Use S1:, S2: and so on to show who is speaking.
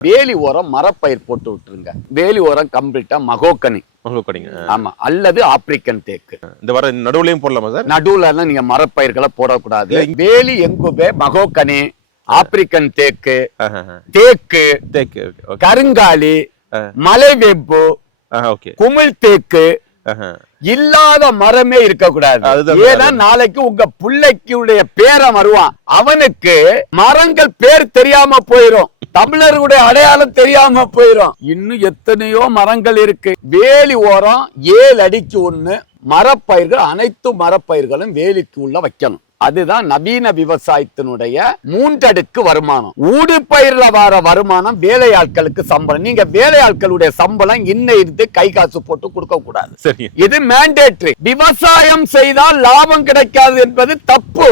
S1: வேலி ஓரம் மரப்பயிர் போட்டு விட்டுருங்க. வேலி ஓரம் கம்ப்ளீட்டா மகோக்கனி. ஆமா அல்லது ஆப்பிரிக்கன் தேக்கு.
S2: இந்த வர நடுவுலயும் போடலாமா சார்?
S1: நடுவுல எல்லாம் நீங்க மரப்பயிர்களை போடக்கூடாது. வேலி எங்குபே மகோக்கனி ஆப்பிரிக்கன் தேக்கு தேக்கு
S2: தேக்கு
S1: கருங்காலி
S2: ஆ.
S1: மலைவேம்பு
S2: ஓகே.
S1: குமிழ் தேக்கு இல்லாத மரமே இருக்கக்கூடாது. ஏன்னா நாளைக்கு உங்க பிள்ளைக்குடைய பேரை வருவான். அவனுக்கு மரங்கள் பேர் தெரியாம போயிரும். தமிழர்களுடைய அடையாளம் தெரியாம போயிரும். இன்னும் எத்தனையோ மரங்கள் இருக்கு. வேலி ஓரம் ஏழு அடிக்கு ஒண்ணு. மரப்பயிர்கள் அனைத்து மரப்பயிர்களும் வேலிக்கு உள்ள வைக்கணும். அதுதான் நவீன விவசாயத்தினுடைய மூன்றடுக்கு வருமானம். ஊடு பயிர்ல வர வருமானம் வேலையாட்களுக்கு சம்பளம். நீங்க வேலையாட்களுடைய சம்பளம் இன்ன இருந்து கை காசு போட்டு கொடுக்க கூடாது. இது மேண்டேட்டரி விவசாயம் செய்தால் லாபம் கிடைக்காது என்பது தப்பு.